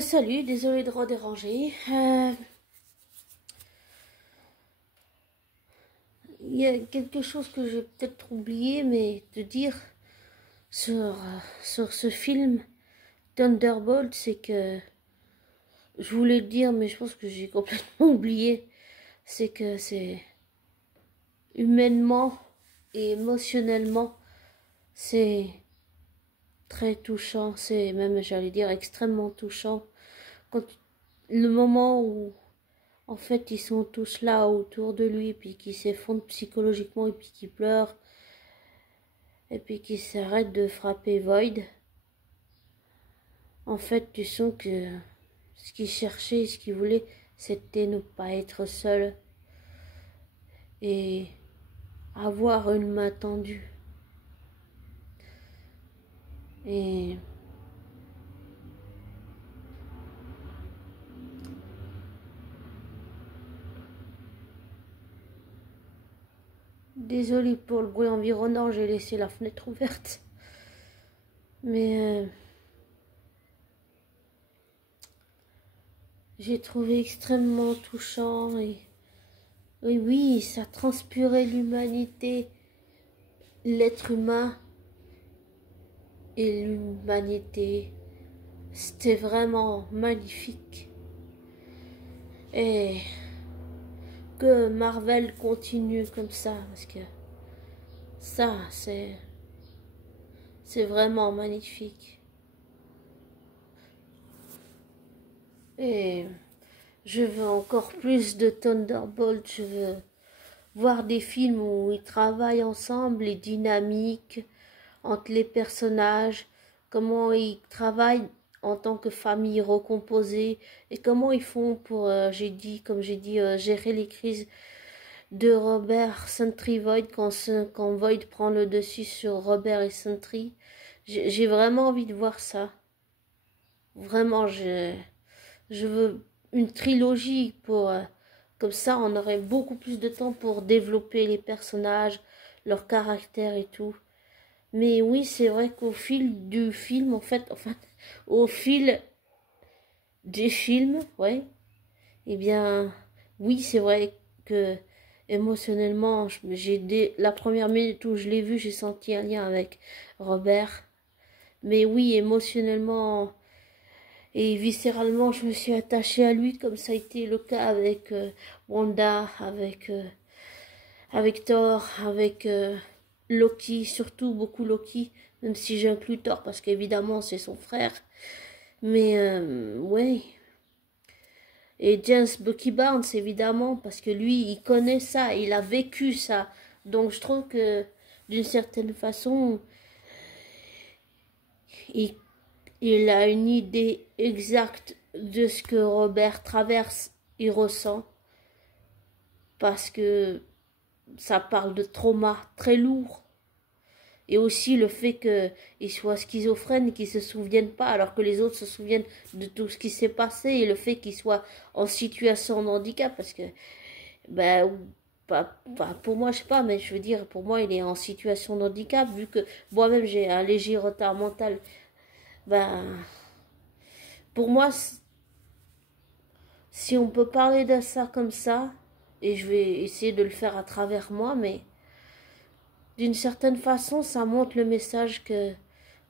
Salut, désolé de redéranger. Il y a quelque chose que j'ai peut-être oublié, mais de dire sur ce film Thunderbolt, c'est que je voulais le dire, mais je pense que j'ai complètement oublié. C'est que c'est humainement et émotionnellement, c'est très touchant. C'est même, j'allais dire, extrêmement touchant. Quand le moment où en fait, ils sont tous là autour de lui, puis qui s'effondrent psychologiquement, et puis qui pleurent, et puis qui s'arrêtent de frapper Void. En fait, tu sens que ce qu'il cherchait, ce qu'il voulait, c'était ne pas être seul et avoir une main tendue. Et désolé pour le bruit environnant, j'ai laissé la fenêtre ouverte. Mais j'ai trouvé extrêmement touchant et oui, ça transpirait l'humanité, l'être humain et l'humanité. C'était vraiment magnifique. Et que Marvel continue comme ça, parce que ça, c'est vraiment magnifique. Et je veux encore plus de Thunderbolt. Je veux voir des films où ils travaillent ensemble, les dynamiques entre les personnages, comment ils travaillent en tant que famille recomposée et comment ils font pour, comme j'ai dit, gérer les crises de Robert, Sentry, Void quand Void prend le dessus sur Robert et Sentry. J'ai vraiment envie de voir ça. Vraiment, je veux une trilogie pour comme ça on aurait beaucoup plus de temps pour développer les personnages, leur caractère et tout. Mais oui, c'est vrai qu'au fil du film, en fait, enfin, au fil des films, ouais, eh bien, oui, c'est vrai que émotionnellement, la première minute où je l'ai vu, j'ai senti un lien avec Robert. Mais oui, émotionnellement et viscéralement, je me suis attachée à lui, comme ça a été le cas avec Wanda, avec Thor, avec Loki, surtout beaucoup Loki, même si j'inclus Thor parce qu'évidemment c'est son frère. Mais ouais. Et James Bucky Barnes, évidemment, parce que lui, il connaît ça, il a vécu ça. Donc je trouve que d'une certaine façon, il, il a une idée exacte de ce que Robert traverse et ressent. Parce que ça parle de trauma très lourd. Et aussi le fait qu'il soit schizophrène, qu'il ne se souvienne pas, alors que les autres se souviennent de tout ce qui s'est passé, et le fait qu'il soit en situation de handicap, parce que, ben, pas pour moi, je sais pas, mais je veux dire, pour moi, il est en situation de handicap, vu que moi-même j'ai un léger retard mental. Ben, pour moi, si on peut parler de ça comme ça, et je vais essayer de le faire à travers moi, mais d'une certaine façon, ça montre le message que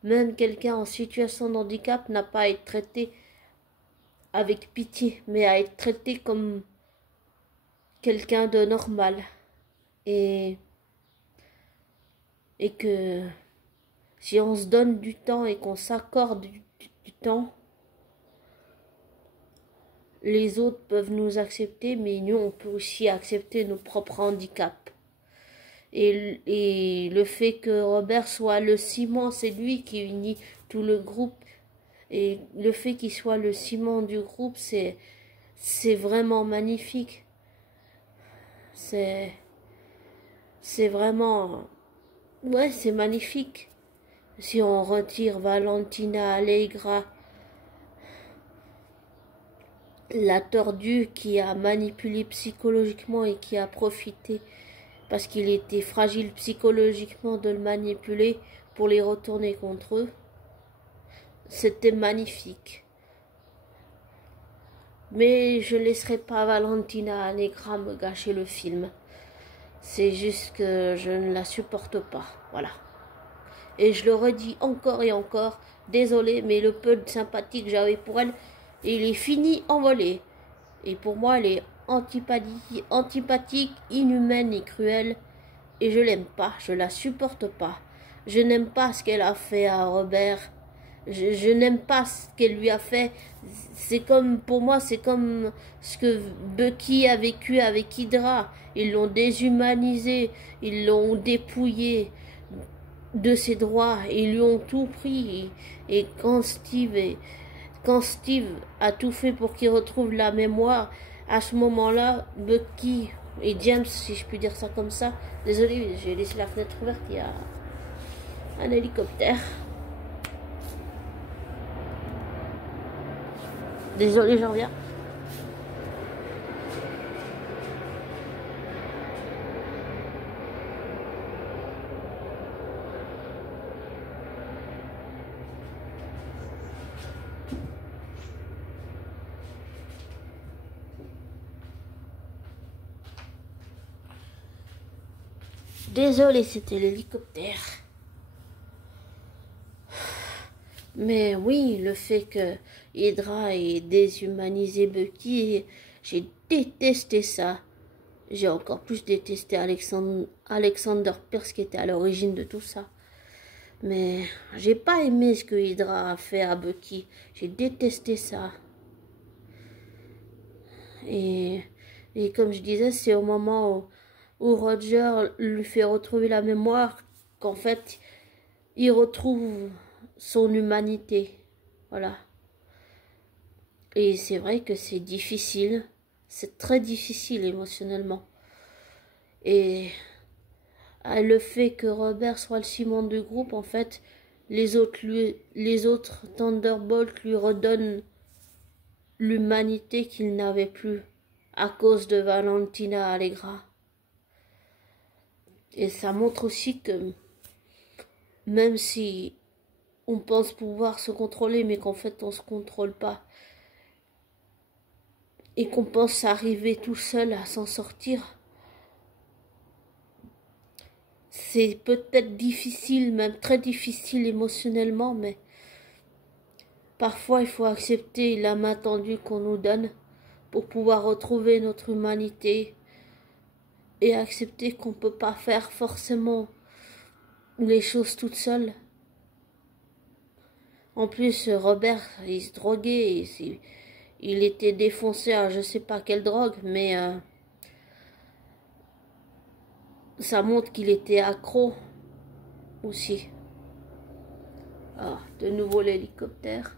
même quelqu'un en situation de handicap n'a pas à être traité avec pitié, mais à être traité comme quelqu'un de normal. Et, et que si on se donne du temps et qu'on s'accorde du temps, les autres peuvent nous accepter, mais nous, on peut aussi accepter nos propres handicaps. Et le fait que Robert soit le ciment, c'est lui qui unit tout le groupe. Et le fait qu'il soit le ciment du groupe, c'est vraiment magnifique. C'est vraiment, ouais, c'est magnifique. Si on retire Valentina Allegra, la tordue qui a manipulé psychologiquement et qui a profité parce qu'il était fragile psychologiquement de le manipuler pour les retourner contre eux, c'était magnifique. Mais je laisserai pas Valentina Allegra me gâcher le film. C'est juste que je ne la supporte pas, voilà. Et je le redis encore et encore, désolé, mais le peu de sympathie que j'avais pour elle, il est fini envolé. Et pour moi, elle est antipathique, inhumaine et cruelle. Et je l'aime pas, je la supporte pas. Je n'aime pas ce qu'elle a fait à Robert. Je n'aime pas ce qu'elle lui a fait. C'est comme, pour moi, c'est comme ce que Bucky a vécu avec Hydra. Ils l'ont déshumanisé, ils l'ont dépouillé de ses droits, ils lui ont tout pris. Et quand Steve a tout fait pour qu'il retrouve la mémoire, à ce moment-là, Bucky et James, si je puis dire ça comme ça, désolé, j'ai laissé la fenêtre ouverte, il y a un hélicoptère. Désolé, j'en reviens. Désolé, c'était l'hélicoptère. Mais oui, le fait que Hydra ait déshumanisé Bucky, j'ai détesté ça. J'ai encore plus détesté Alexander Pierce qui était à l'origine de tout ça. Mais j'ai pas aimé ce que Hydra a fait à Bucky. J'ai détesté ça. Et comme je disais, c'est au moment où Roger lui fait retrouver la mémoire qu'en fait, il retrouve son humanité. Voilà. Et c'est vrai que c'est difficile. C'est très difficile émotionnellement. Et le fait que Robert soit le ciment du groupe, en fait, les autres Thunderbolts lui redonnent l'humanité qu'il n'avait plus à cause de Valentina Allegra. Et ça montre aussi que même si on pense pouvoir se contrôler, mais qu'en fait on se contrôle pas, et qu'on pense arriver tout seul à s'en sortir, c'est peut-être difficile, même très difficile émotionnellement, mais parfois il faut accepter la main tendue qu'on nous donne pour pouvoir retrouver notre humanité et accepter qu'on ne peut pas faire forcément les choses toutes seules. En plus, Robert, il se droguait, il était défoncé à je sais pas quelle drogue, mais ça montre qu'il était accro aussi. Ah, de nouveau l'hélicoptère.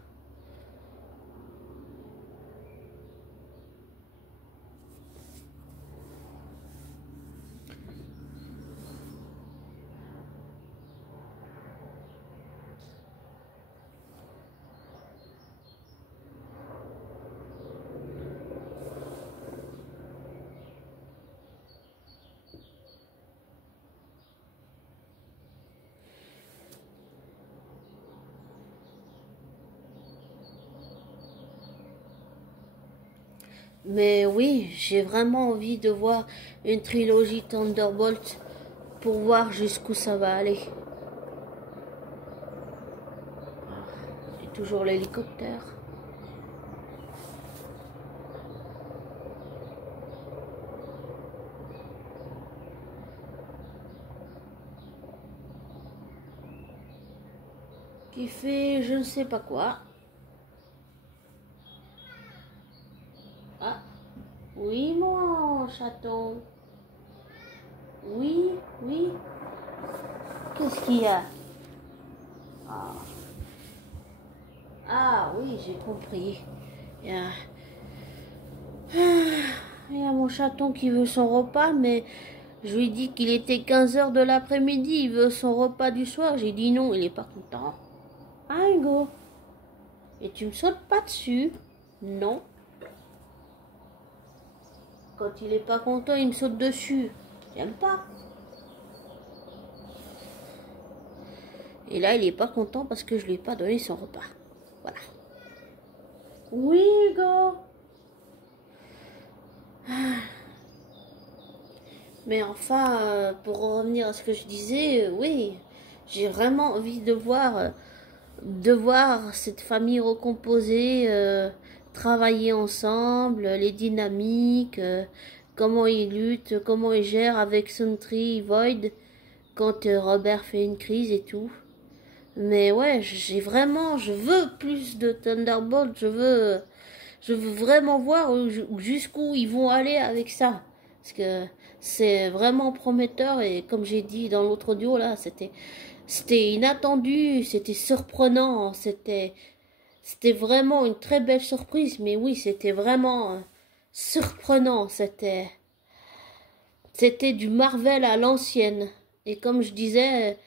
Mais oui, j'ai vraiment envie de voir une trilogie Thunderbolt pour voir jusqu'où ça va aller. Et toujours l'hélicoptère. Qui fait je ne sais pas quoi. Ah, oui mon chaton. Oui, oui. Qu'est-ce qu'il y a? Ah. Ah oui, j'ai compris. Il y a mon chaton qui veut son repas, mais je lui ai dit qu'il était 15 h de l'après-midi, il veut son repas du soir. J'ai dit non, il n'est pas content. Hein, Hugo? Et tu me sautes pas dessus? Non. Quand il est pas content, il me saute dessus. J'aime pas. Et là, il est pas content parce que je lui ai pas donné son repas. Voilà. Oui, Hugo. Mais enfin, pour revenir à ce que je disais, oui, j'ai vraiment envie de voir cette famille recomposée, travailler ensemble, les dynamiques, comment ils luttent, comment ils gèrent avec Sentry Void quand Robert fait une crise et tout. Mais ouais, j'ai vraiment, je veux plus de Thunderbolt, je veux vraiment voir jusqu'où ils vont aller avec ça. Parce que c'est vraiment prometteur et comme j'ai dit dans l'autre audio là, c'était inattendu, c'était surprenant, c'était vraiment une très belle surprise. Mais oui, c'était vraiment surprenant, c'était du Marvel à l'ancienne. Et comme je disais,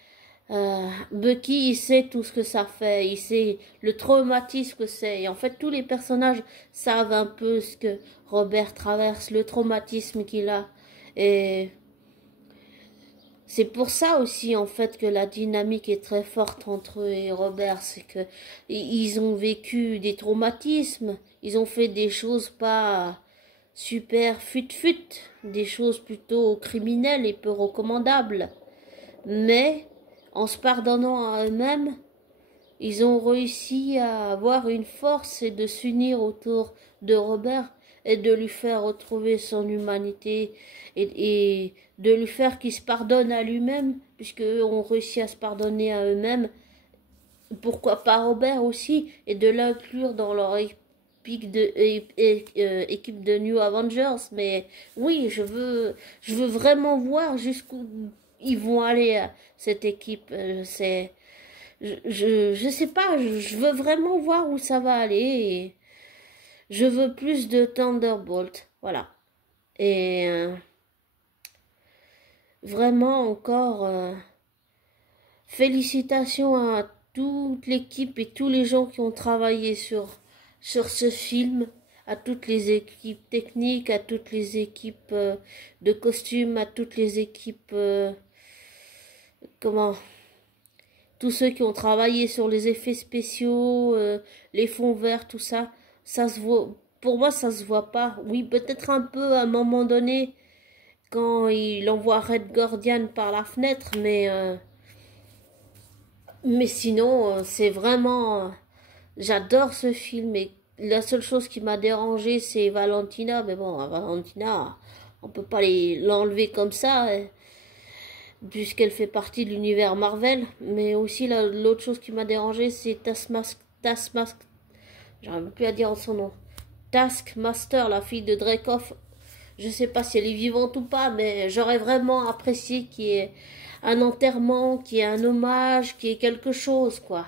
Bucky, il sait tout ce que ça fait, il sait le traumatisme que c'est. Et en fait, tous les personnages savent un peu ce que Robert traverse, le traumatisme qu'il a. Et c'est pour ça aussi, en fait, que la dynamique est très forte entre eux et Robert. C'est que ils ont vécu des traumatismes, ils ont fait des choses pas super fut-fut, des choses plutôt criminelles et peu recommandables. Mais en se pardonnant à eux-mêmes, ils ont réussi à avoir une force et de s'unir autour de Robert et de lui faire retrouver son humanité et de lui faire qu'il se pardonne à lui-même, puisqu'eux ont réussi à se pardonner à eux-mêmes. Pourquoi pas Robert aussi, et de l'inclure dans leur équipe de New Avengers. Mais oui, je veux vraiment voir jusqu'où ils vont aller, cette équipe. Je sais pas, je veux vraiment voir où ça va aller. Et je veux plus de Thunderbolt. Voilà. Et vraiment encore, félicitations à toute l'équipe et tous les gens qui ont travaillé sur ce film, à toutes les équipes techniques, à toutes les équipes de costumes, à toutes les équipes, comment, tous ceux qui ont travaillé sur les effets spéciaux, les fonds verts, tout ça, ça se voit. Pour moi, ça se voit pas. Oui, peut-être un peu à un moment donné quand il envoie Red Guardian par la fenêtre, mais sinon, c'est vraiment, j'adore ce film. Et la seule chose qui m'a dérangé, c'est Valentina. Mais bon, Valentina, on peut pas l'enlever comme ça, hein, puisqu'elle fait partie de l'univers Marvel. Mais aussi, l'autre chose qui m'a dérangé, c'est j'arrive plus à dire son nom. Taskmaster, la fille de Dreykov. Je sais pas si elle est vivante ou pas, mais j'aurais vraiment apprécié qu'il y ait un enterrement, qu'il y ait un hommage, qu'il y ait quelque chose, quoi.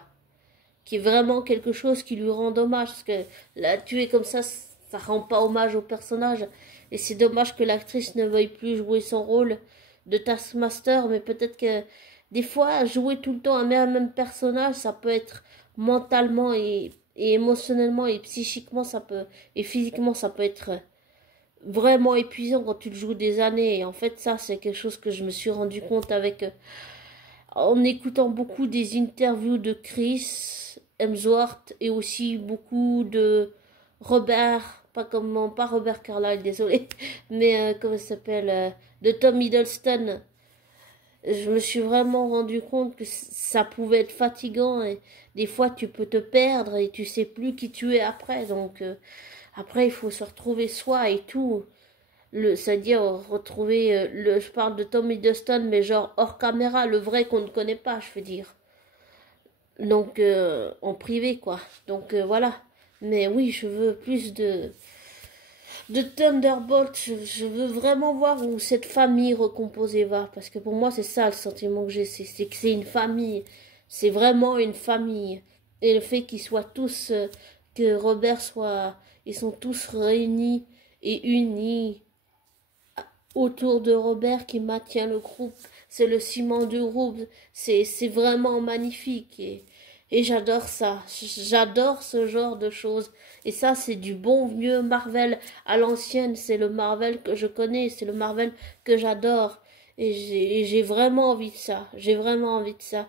Qu'il y ait vraiment quelque chose qui lui rende hommage. Parce que la tuer comme ça rend pas hommage au personnage. Et c'est dommage que l'actrice ne veuille plus jouer son rôle de Taskmaster, mais peut-être que des fois, jouer tout le temps un même personnage, ça peut être mentalement et émotionnellement et psychiquement, et physiquement, ça peut être vraiment épuisant quand tu le joues des années. Et en fait, ça, c'est quelque chose que je me suis rendu compte en écoutant beaucoup des interviews de Chris Hemsworth et aussi beaucoup de Robert, pas Robert Carlyle, désolé, mais comment ça s'appelle, de Tom Hiddleston. Je me suis vraiment rendu compte que ça pouvait être fatigant et des fois tu peux te perdre et tu sais plus qui tu es après. Donc après il faut se retrouver soi et tout. C'est-à-dire retrouver je parle de Tom Hiddleston mais genre hors caméra, le vrai qu'on ne connaît pas, je veux dire. Donc en privé quoi. Donc voilà. Mais oui, je veux plus de Thunderbolt, je veux vraiment voir où cette famille recomposée va, parce que pour moi c'est ça le sentiment que j'ai, c'est que c'est une famille, c'est vraiment une famille, et le fait qu'ils soient tous, que Robert soit, ils sont tous réunis et unis autour de Robert qui maintient le groupe, c'est le ciment du groupe, c'est vraiment magnifique et j'adore ça, j'adore ce genre de choses. Et ça, c'est du bon vieux Marvel à l'ancienne, c'est le Marvel que je connais, c'est le Marvel que j'adore. Et j'ai vraiment envie de ça, j'ai vraiment envie de ça.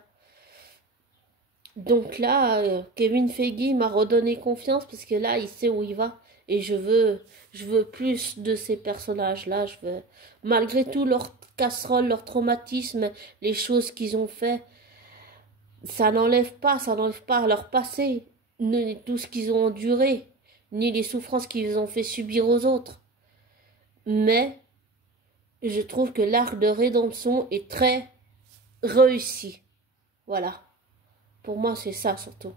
Donc là, Kevin Feige m'a redonné confiance parce que là, il sait où il va. et je veux plus de ces personnages-là. Je veux, malgré tout leur casserole, leur traumatisme, les choses qu'ils ont fait, ça n'enlève pas leur passé, ni tout ce qu'ils ont enduré, ni les souffrances qu'ils ont fait subir aux autres. Mais je trouve que l'arc de rédemption est très réussi. Voilà. Pour moi, c'est ça surtout.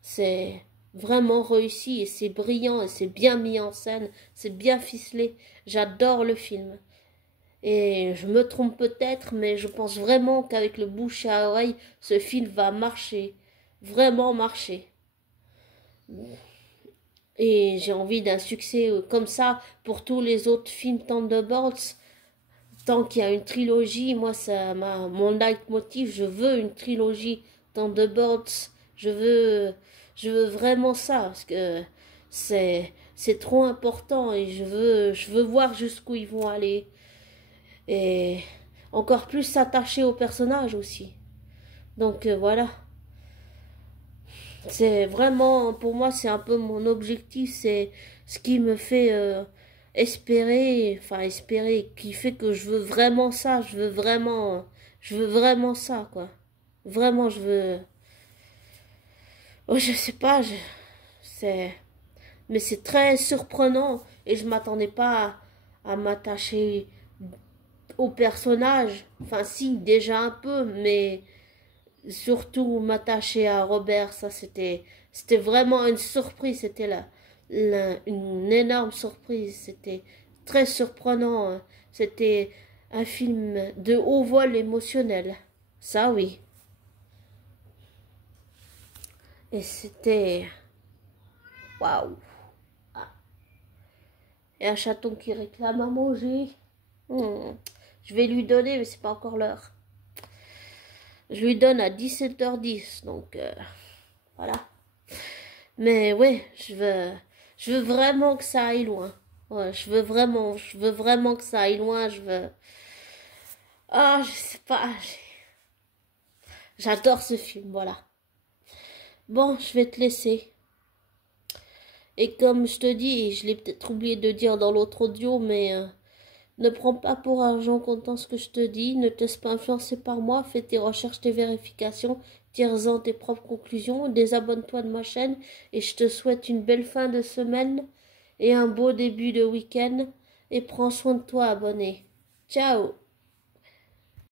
C'est vraiment réussi et c'est brillant et c'est bien mis en scène, c'est bien ficelé. J'adore le film. Et je me trompe peut-être, mais je pense vraiment qu'avec le bouche à oreille, ce film va marcher. Vraiment marcher. Et j'ai envie d'un succès comme ça pour tous les autres films Thunderbolts. Tant qu'il y a une trilogie, moi, mon leitmotiv, je veux une trilogie Thunderbolts. Je veux vraiment ça, parce que c'est trop important et je veux voir jusqu'où ils vont aller. Et encore plus s'attacher au personnage aussi. Donc voilà. C'est vraiment, pour moi, c'est un peu mon objectif, c'est ce qui me fait espérer, qui fait que je veux vraiment ça, je veux vraiment ça, quoi. Vraiment, je veux, oh, je sais pas, mais c'est très surprenant et je m'attendais pas à m'attacher au personnage. Enfin, si, déjà un peu, mais surtout m'attacher à Robert, ça c'était vraiment une surprise, c'était une énorme surprise, c'était très surprenant, hein. C'était un film de haut vol émotionnel, ça oui. Et c'était waouh. Ah. Et un chaton qui réclame à manger. Hmm. Je vais lui donner, mais c'est pas encore l'heure. Je lui donne à 17h10, donc voilà. Mais ouais, je veux vraiment que ça aille loin. Ouais, je veux vraiment que ça aille loin. Je veux. Ah, je sais pas. J'adore ce film, voilà. Bon, je vais te laisser. Et comme je te dis, je l'ai peut-être oublié de dire dans l'autre audio, mais ne prends pas pour argent comptant ce que je te dis, ne te laisse pas influencer par moi, fais tes recherches, tes vérifications, tire-en tes propres conclusions, désabonne-toi de ma chaîne et je te souhaite une belle fin de semaine et un beau début de week-end et prends soin de toi, abonné. Ciao!